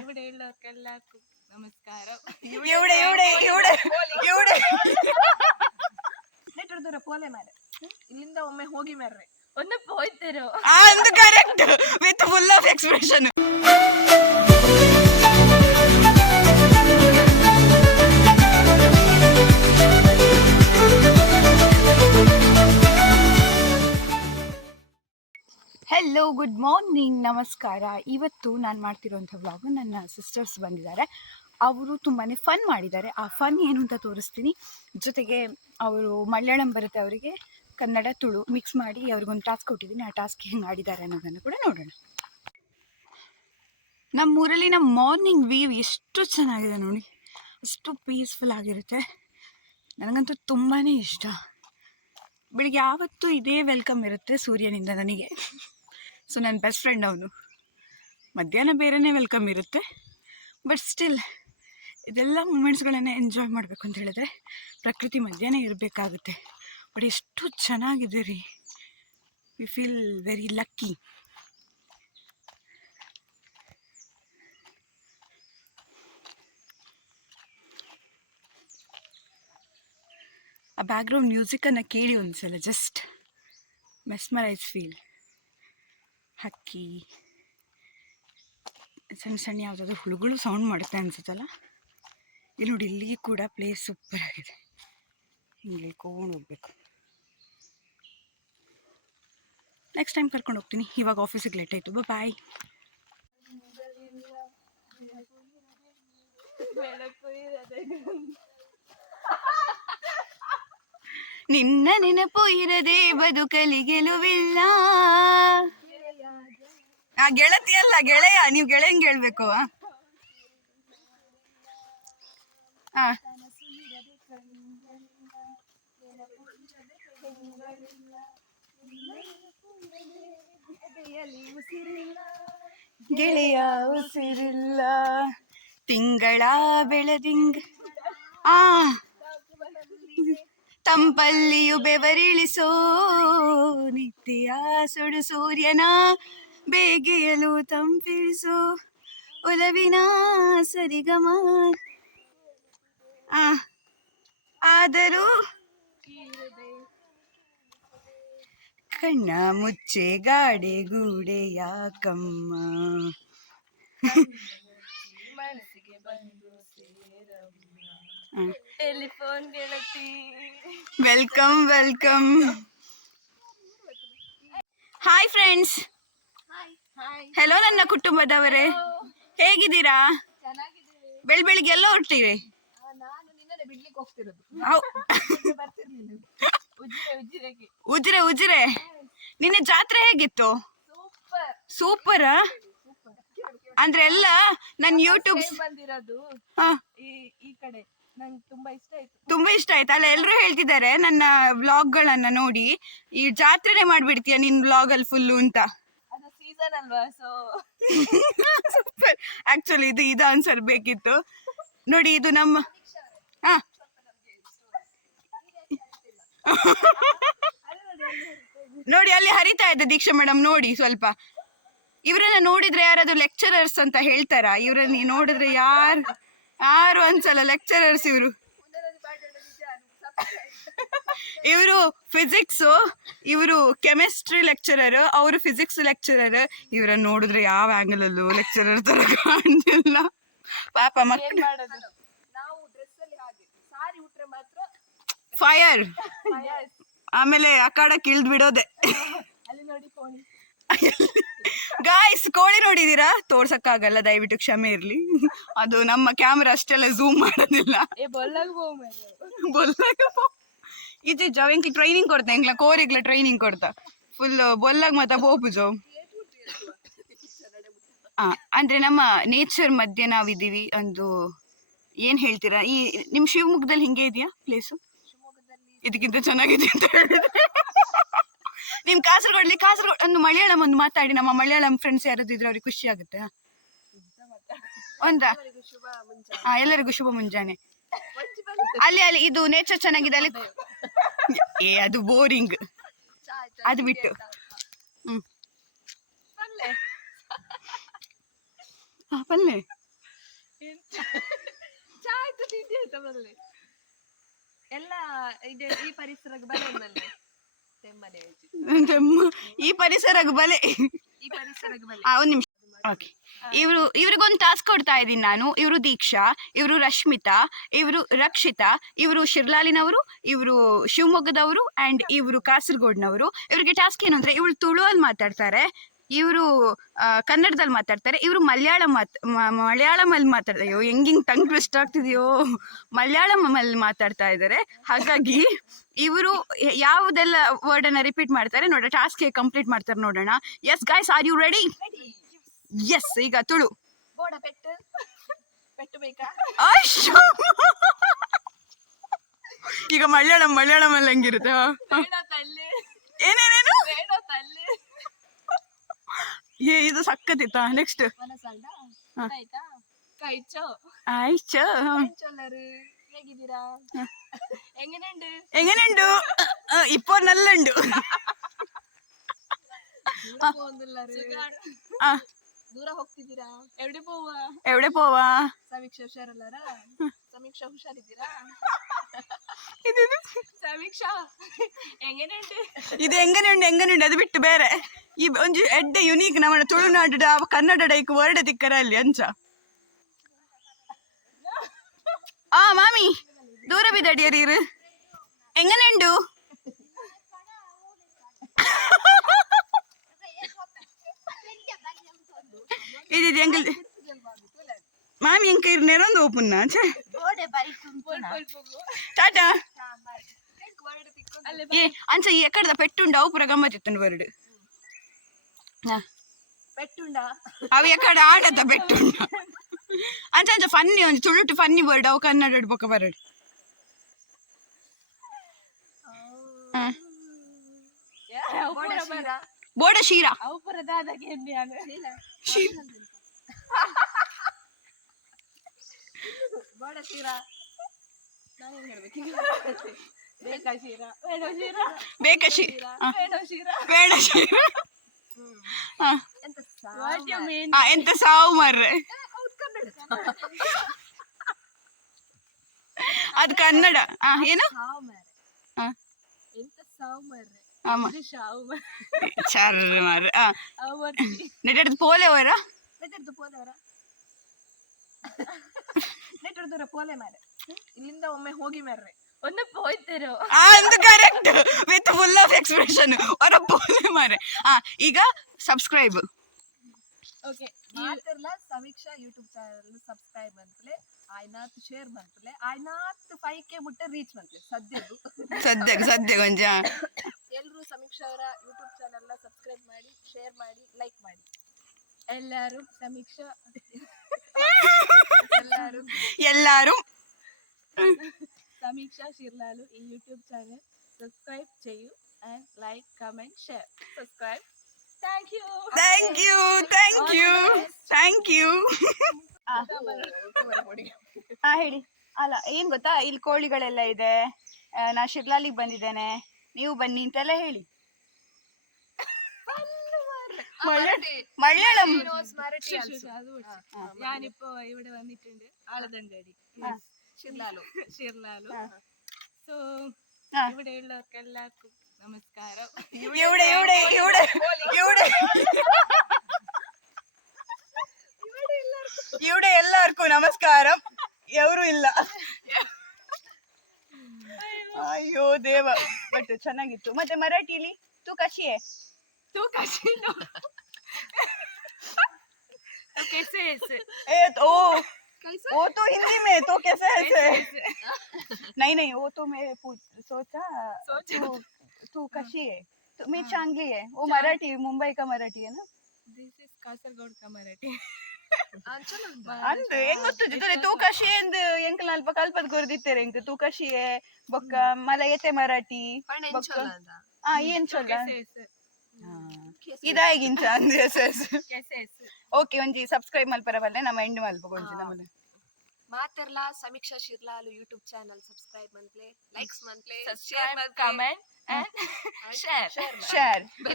ഇവിടെ ഉള്ളവർക്ക് എല്ലാവർക്കും നമസ്കാരം. ನೆಟ್ಟುದರ ಪೋಲೆ ಮಾರೆ ಇಲ್ಲಿಂದ ಒಮ್ಮೆ ಹೋಗಿ ಮಾರ್ರೆ ಒಂದು ಹೋಯ್ತೇರೋ ಅದು correct with full of expression. Hello, good morning, ನಮಸ್ಕಾರ. ಇವತ್ತು ನಾನು ಮಾಡ್ತಿರೋಂಥ ವ್ಲಾಗು ನನ್ನ ಸಿಸ್ಟರ್ಸ್ ಬಂದಿದ್ದಾರೆ. ಅವರು ತುಂಬಾ ಫನ್ ಮಾಡಿದ್ದಾರೆ. ಆ ಫನ್ ಏನು ಅಂತ ತೋರಿಸ್ತೀನಿ. ಜೊತೆಗೆ ಅವರು ಮಲಯಾಳಂ ಬರುತ್ತೆ ಅವರಿಗೆ, ಕನ್ನಡ ತುಳು ಮಿಕ್ಸ್ ಮಾಡಿ ಅವ್ರಿಗೊಂದು ಟಾಸ್ಕ್ ಕೊಟ್ಟಿದ್ದೀನಿ. ಆ ಟಾಸ್ಕ್ ಹೆಂಗೆ ಆಡಿದ್ದಾರೆ ಅನ್ನೋದನ್ನು ಕೂಡ ನೋಡೋಣ. ನಮ್ಮೂರಲ್ಲಿನ ಮಾರ್ನಿಂಗ್ ವ್ಯೂ ಎಷ್ಟು ಚೆನ್ನಾಗಿದೆ ನೋಡಿ, ಅಷ್ಟು ಪೀಸ್ಫುಲ್ ಆಗಿರುತ್ತೆ. ನನಗಂತೂ ತುಂಬಾ ಇಷ್ಟ. ಬೆಳಿಗ್ಗೆ ಯಾವತ್ತೂ ಇದೇ ವೆಲ್ಕಮ್ ಇರುತ್ತೆ ಸೂರ್ಯನಿಂದ ನನಗೆ. ಸೊ ನನ್ನ ಬೆಸ್ಟ್ ಫ್ರೆಂಡ್ ಅವನು. ಮಧ್ಯಾಹ್ನ ಬೇರೆಯೇ ವೆಲ್ಕಮ್ ಇರುತ್ತೆ, ಬಟ್ ಸ್ಟಿಲ್ ಇದೆಲ್ಲ ಮೂಮೆಂಟ್ಸ್ಗಳನ್ನು ಎಂಜಾಯ್ ಮಾಡಬೇಕು ಅಂತ ಹೇಳಿದ್ರೆ ಪ್ರಕೃತಿ ಮಧ್ಯಾಹ್ನ ಇರಬೇಕಾಗುತ್ತೆ. ಬಟ್ ಎಷ್ಟು ಚೆನ್ನಾಗಿದೆ ರೀ, ವಿ ಫೀಲ್ ವೆರಿ ಲಕ್ಕಿ. ಆ ಬ್ಯಾಕ್ಗ್ರೌಂಡ್ ಮ್ಯೂಸಿಕನ್ನು ಕೇಳಿ ಒಂದ್ಸಲ, ಜಸ್ಟ್ ಮೆಸ್ಮರೈಸ್ ಫೀಲ್. ಹಕ್ಕಿ, ಸಣ್ಣ ಸಣ್ಣ ಯಾವುದಾದ್ರು ಹುಳುಗಳು ಸೌಂಡ್ ಮಾಡುತ್ತೆ ಅನ್ಸುತ್ತಲ್ಲ. ಇಲ್ಲಿ ನೋಡಿ, ಇಲ್ಲಿ ಕೂಡ ಪ್ಲೇಸ್ ಸೂಪರ್ ಆಗಿದೆ. ಹಿಂಗೆ ಹೇಳ್ಕೊಂಡು ಹೋಗ್ಬೇಕು. ನೆಕ್ಸ್ಟ್ ಟೈಮ್ ಕರ್ಕೊಂಡು ಹೋಗ್ತೀನಿ. ಇವಾಗ ಆಫೀಸಿಗೆ ಲೇಟ್ ಆಯಿತು. ಬಾಯ್. ನಿನ್ನ ನೆನಪು ಇರದೆ ಬದುಕಲಿ ಗೆಲುವಿಲ್ಲ. ಆ ಗೆಳತಿ ಅಲ್ಲ, ಗೆಳೆಯ. ನೀವು ಗೆಳೆಯಂಗೆ ಹೇಳ್ಬೇಕು. ಗೆಳೆಯ ಉಸಿರಿಲ್ಲ, ತಿಂಗಳ ಬೆಳದಿಂಗ ತಂಪಲ್ಲಿಯು ಬೆವರಿಳಿಸೋ, ನಿತ್ಯ ಸುಡು ಸೂರ್ಯನ ಬೇಗೆಯಲು ತಂಪಿಸೋ, ಒಲವಿನ ಸರಿಗಮ. ಆದರೂ ಕಣ್ಣ ಮುಚ್ಚೆ ಗಾಡೆ ಗೂಡೆ ಯಾಕಮ್ಮ. ಟೆಲಿಫೋನ್ ಗೆಳತಿ, welcome welcome. Hi friends. Hello ನನ್ನ ಕುಟುಂಬದವರೇ, ಹೇಗಿದ್ದೀರಾ? ಬೆಳಿಗ್ಗೆ ಎಲ್ಲ ಹೊರಟಿರಿ? ಉಜಿರೆ ಉಜಿರೆ. ನಿನ್ನೆ ಜಾತ್ರೆ ಹೇಗಿತ್ತು? ಸೂಪರ್. ಅಂದ್ರೆ ಎಲ್ಲ ನನ್ನ ಯೂಟ್ಯೂಬ್ ಬಂದಿರೋದು ಈ ಕಡೆ ನಂಗೆ ತುಂಬಾ ಇಷ್ಟ ಆಯ್ತು ಅಲ್ಲ. ಎಲ್ರು ಹೇಳ್ತಿದ್ದಾರೆ ನನ್ನ ವ್ಲಾಗ್ಗಳನ್ನ ನೋಡಿ, ಈ ಜಾತ್ರೆನೆ ಮಾಡ್ಬಿಡ್ತೀಯ ನಿನ್ ವ್ಲಾಗ್ ಅಲ್ಲಿ ಫುಲ್ಲು ಅಂತ. ಸೂಪರ್. ಆಕ್ಚುಲಿ ಇದು ಆನ್ಸರ್ ಬೇಕಿತ್ತು ನೋಡಿ. ಇದು ನಮ್ಮ ನೋಡಿ ಅಲ್ಲಿ ಹರಿತಾ ಇದೆ ದೀಕ್ಷಾ ಮೇಡಮ್. ನೋಡಿ ಸ್ವಲ್ಪ ಇವರನ್ನ ನೋಡಿದ್ರೆ ಯಾರಾದ್ರೂ ಲೆಕ್ಚರರ್ಸ್ ಅಂತ ಹೇಳ್ತಾರ? ಇವ್ರನ್ನ ನೋಡಿದ್ರೆ ಯಾರು ಅನ್ಸಲ್ಲ ಲೆಕ್ಚರರ್ಸ್ ಇವರು. ಇವರು ಫಿಸಿಕ್ಸ್, ಇವರು ಕೆಮಿಸ್ಟ್ರಿ ಲೆಕ್ಚರರ್, ಅವರು ಫಿಸಿಕ್ಸ್ ಲೆಕ್ಚರರ್. ಇವರನ್ನ ನೋಡಿದ್ರೆ ಯಾವ ಆಂಗಲ್ ಅಲ್ಲೂ ಲೆಕ್ಚರರ್ ತರ ಕಾಣಿಲ್ಲ. ಪಾಪ ಮಕ್ಕಳು. ಫೈರ್. ಆಮೇಲೆ ಅಕಾಡಕ್ಕೆ ಇಳ್ದು ಬಿಡೋದೆ. ಗಾಯ್ಸ್, ಕೋಳಿ ನೋಡಿದೀರಾ? ತೋರ್ಸಕ್ಕಾಗಲ್ಲ, ದಯವಿಟ್ಟು ಕ್ಷಮೆ ಇರ್ಲಿ. ಅದು ನಮ್ಮ ಕ್ಯಾಮ್ರಾ ಅಷ್ಟೆಲ್ಲ ಝೂಮ್ ಮಾಡೋದಿಲ್ಲ. ಇದು ಜವೆಂಕಿ ಟ್ರೈನಿಂಗ್ ಕೊಡ್ತಾ ಹೆಂಗ್ಲ ಕೋರಿಗ್ಲ ಟ್ರೈನಿಂಗ್ ಕೊಡ್ತಾ ಫುಲ್ ಬೊಲ್ಲಾಗ ಮತ್ತ ಬೋಪುಜೋ. ಅಂದ್ರೆ ನಮ್ಮ ನೇಚರ್ ಮಧ್ಯೆ ನಾವಿದ್ದೀವಿ. ಒಂದು ಏನ್ ಹೇಳ್ತೀರಾ, ಈ ನಿಮ್ ಶಿವಮೊಗ್ಗದಲ್ಲಿ ಹಿಂಗೆ ಇದೆಯಾ ಪ್ಲೇಸು? ಇದಕ್ಕಿಂತ ಚೆನ್ನಾಗಿದೆ ಅಂತ ಹೇಳಿದ್ರೆ ನಿಮ್ ಕಾಸರಗೋಡು ಒಂದು ಮಲಯಾಳಂ ಒಂದು ಮಾತಾಡಿ. ನಮ್ಮ ಮಲಯಾಳಂ ಫ್ರೆಂಡ್ಸ್ ಯಾರಾದ್ರು ಇದ್ರೆ ಅವ್ರಿಗೆ ಖುಷಿ ಆಗುತ್ತೆ. ಒಂದಾ? ಎಲ್ಲರಿಗೂ ಶುಭ ಮುಂಜಾನೆ. ಅಲ್ಲಿ ಇದು ನೇಚರ್ ಚೆನ್ನಾಗಿದೆ ಅಲ್ಲಿ. ಅದು ಬೋರಿಂಗ್, ಅದು ಬಿಟ್ಟು. ಪಲ್ಲೆ ಚಾ ಆಯ್ತು ತಿಂಡಿ ಆಯ್ತಾ ಮೊದಲೇ ಎಲ್ಲ ಇದೆ ಈ ಪರಿಸರಕ್ಕೆ ಬಲೆ ಒಂದಲ್ಲೇ ತೆಮ್ಮನೆ ಆಯ್ತು ಈ ಪರಿಸರಕ್ಕೆ ಬಲೆ ಈ ಪರಿಸರಕ್ಕೆ ಬಲೆ ಒಂದು ನಿಮಿಷ. ಓಕೆ, ಇವ್ರಿಗೊಂದು ಟಾಸ್ಕ್ ಕೊಡ್ತಾ ಇದ್ದೀನಿ ನಾನು. ಇವರು ದೀಕ್ಷಾ, ಇವರು ರಶ್ಮಿತಾ, ಇವರು ರಕ್ಷಿತಾ, ಇವರು ಶಿರ್ಲಾಲಿನವರು, ಇವರು ಶಿವಮೊಗ್ಗದವರು ಅಂಡ್ ಇವರು ಕಾಸರಗೋಡ್ನವರು. ಇವ್ರಿಗೆ ಟಾಸ್ಕ್ ಏನು ಅಂದ್ರೆ, ಇವಳು ತುಳುವಲ್ಲಿ ಮಾತಾಡ್ತಾರೆ, ಇವರು ಕನ್ನಡದಲ್ಲಿ ಮಾತಾಡ್ತಾರೆ, ಇವರು ಮಲಯಾಳಮಲ್ಲಿ ಮಾತಾಡ್ತಾರೆ. ಅಯ್ಯೋ ಹೆಂಗಿಂಗ್ ಟಂಗ್ ಟ್ವಿಸ್ಟ್ ಆಗ್ತಿದೆಯೋ, ಮಲಯಾಳಮಲ್ಲಿ ಮಾತಾಡ್ತಾ ಇದ್ದಾರೆ. ಹಾಗಾಗಿ ಇವರು ಯಾವುದೆಲ್ಲ ವರ್ಡ್ ಅನ್ನ ರಿಪೀಟ್ ಮಾಡ್ತಾರೆ ನೋಡೋಣ, ಟಾಸ್ಕ್ ಹೇಗೆ ಕಂಪ್ಲೀಟ್ ಮಾಡ್ತಾರೆ ನೋಡೋಣ. Yes guys, are you ready? Yes. ಈಗ ತುಳು. ಬೋಡ ಪೆಟ್ಟು ಪೆಟ್ಟು ಬೇಕಾ? ಈಗ ಮಲಯಾಳಮಲ್ಲಿ ಹೆಂಗಿರುತ್ತೆ? ಏನೇನೇನು ಇದು ಸಕ್ಕತ್ತಿತ್ತ. ನೆಕ್ಸ್ಟ್ ಹೇಗಿದ್ದೀರಾ? എങ്ങനെയുണ്ട് ഇപ്പോ നല്ലുണ്ട്. ದೂರ ಹೋಗ್ತಿದ್ದೀರಾ? എവിടെ പോവാ? ಸಮೀಕ್ಷಾ ಹುಷಾರಲ್ಲಾರ? ಸಮೀಕ್ಷಾ ಹುಷಾರಿದ್ದೀರಾ? ಸಮೀಕ್ಷಾ ഇത് എങ്ങനെയുണ്ട് അത് ಬಿಟ್ಟು ಬೇರೆ ಈ ಒಂಜಿ ಎಡ್ಡೆ ಯುನೀಕ್ ನಮ್ಮ ತುಳುನಾಡು ಕನ್ನಡ ವರ್ಡ್ ತಿಕ್ಕರ ಅಲ್ಲಿ ಅಂಚ. മാമി ദൂര ബിതടിയറിയറ് എങ്ങനെയുണ്ട്? ఇది ఎంకల్ మామి ఇంక నెరందు ఓపున్నా టాటా. అంచ ఎక్కడ పెట్టుండవు పుర గమ్మతిత్తుండు వరుడు ಪೆಟ್ಟುಂಡ అవి ఎక్కడ ఆడద్ద పెట్టుండ అంచ అంచ ఫన్నీ ఉంది తుಳುಟ್ಟು ఫన్నీ వర్డ్ అవు కన్నడ బొక్క వరుడు. ಬೋಡ ಶೀರಾ ಬೋಡ ಶೀರಾ ನಾನೇನ್ ಹೇಳ್ಬೇಕು? ಬೇಕಾ ಶೀರಾ? ಬೇಕ ಶೀರಾ ಬೇಡ ಶೀರಾ ಎಂತ ಸಾವು ಮರ್ರೆ ಅದು ಕನ್ನಡ. ಏನು ಎಂತ ಸಾವು ಮರ್ರೆ ಚರ್ರ ಮರ್ರೆ ನೆಟ್ಟೆಡ್ದು ಪೋಲೆವರ ನೆಟ್ಟೆಡ್ದು ದೂರ ಪೋಲೆ ಮಾರೆ ಇಲ್ಲಿಂದ ಒಮ್ಮೆ ಹೋಗಿ ಮಾರ್ರೆ ಒಂದು ಹೋಯ್ತೇರೋ ಅದು correct with full of expression ಅವರ ಪೋಲೆ ಮಾರೆ. ಈಗ ಸಬ್ಸ್ಕ್ರೈಬ್. ಓಕೆ, ಮಾತಿರ್ಲ ಸಮೀಕ್ಷಾ ಯೂಟ್ಯೂಬ್ ಚಾನಲ್ ಸಬ್ಸ್ಕ್ರೈಬ್ ಮಾಡ್ತಲೆ, ಆಯ್ನಾತ್ ಶೇರ್ ಮಾಡ್ತಲೆ, ಆಯ್ನಾತ್ 5K ಮುಟ್ಟ ರೀಚ್ ಮಾಡ್ತಲೆ ಸದ್ಯ ಕೊಂಚ ಎಲ್ಲರೂ ಸಮೀಕ್ಷಾ ಅವರ ಯೂಟ್ಯೂಬ್ ಚಾನಲ್ ಸಬ್ಸ್ಕ್ರೈಬ್ ಮಾಡಿ, ಶೇರ್ ಮಾಡಿ, ಲೈಕ್ ಮಾಡಿ. ಎಲ್ಲರೂ എല്ലാരും സമീക്ഷ ഷിർലാലു ഈ യൂട്യൂബ് ചാനൽ സബ്സ്ക്രൈബ് ചെയ്യൂ and like, comment, share. Subscribe. Thank you. ಹೇಳಿ. ಅಲ್ಲ ಏನ್ ಗೊತ್ತಾ, ಇಲ್ಲಿ ಕೋಳಿಗಳೆಲ್ಲ ಇದೆ, ನಾ ಶಿರ್ಲಾಲಿಗೆ ಬಂದಿದ್ದೇನೆ, ನೀವು ಬನ್ನಿ ಅಂತೆಲ್ಲ ಹೇಳಿ. മലയാളം ഞാനിപ്പോ ഇവിടെ വന്നിട്ടുണ്ട് ആളതങ്കാടി ഷിർലാലു. സോ ഇവിടെയുള്ളവർക്ക് എല്ലാവർക്കും നമസ്കാരം. ഇവിടെ എല്ലാവർക്കും നമസ്കാരം. ಎವರು ಇಲ್ಲ. ಅಯ್ಯೋ ದೇವ, ಬಟ್ ಚೆನ್ನಾಗಿತ್ತು. ಮತ್ತೆ ಮರಾಠಿಲಿ ತೂ ಕಶಿಯೇ? कैसे वो तो हिंदी में तो कैसे ऐसे? नहीं वो तो मैं सोचा तू कशी है? मैं चांगली है. वो मराठी, मुंबई का मराठी है ना? दिस इज कासरगोड का मराठी. ಅಂದ್ರೆ ಹೆಂಗ್ ಗೊತ್ತಿರ್ತದೆ ತೂ ಕಶಿ ಎಂದು ಎಂಕಲ್ ಅಲ್ಪ ಕಲ್ಪದ ಗೊರ್ದಿತ್ತೇರೆ ಎಂಕ್ ತೂ ಕಶಿ ಬೊಕ್ಕ ಮಲ ಏತೆ ಮರಾಠಿ ಬೊಕ್ಕ ಏನ್ ಚೊಲ್ಲ ಇದಾಗಿಂಚ ಅಂದ್ರೆ ಓಕೆ ಒಂಜಿ ಸಬ್ಸ್ಕ್ರೈಬ್ ಮಲ್ಪರವಲ್ಲೆ ನಮ್ಮ ಎಂಡ್ ಮಲ್ಪ ಕೊಂಚ ನಮ್ಮದು ಮಾತಿರ್ಲ Sameeksha Shirlalu YouTube channel subscribe ಮನ್ಪ್ಲೆ, ಲೈಕ್ಸ್ ಮನ್ಪ್ಲೆ, ಶೇರ್ ಕಮೆಂಟ್ ಅಂಡ್ ಶೇರ್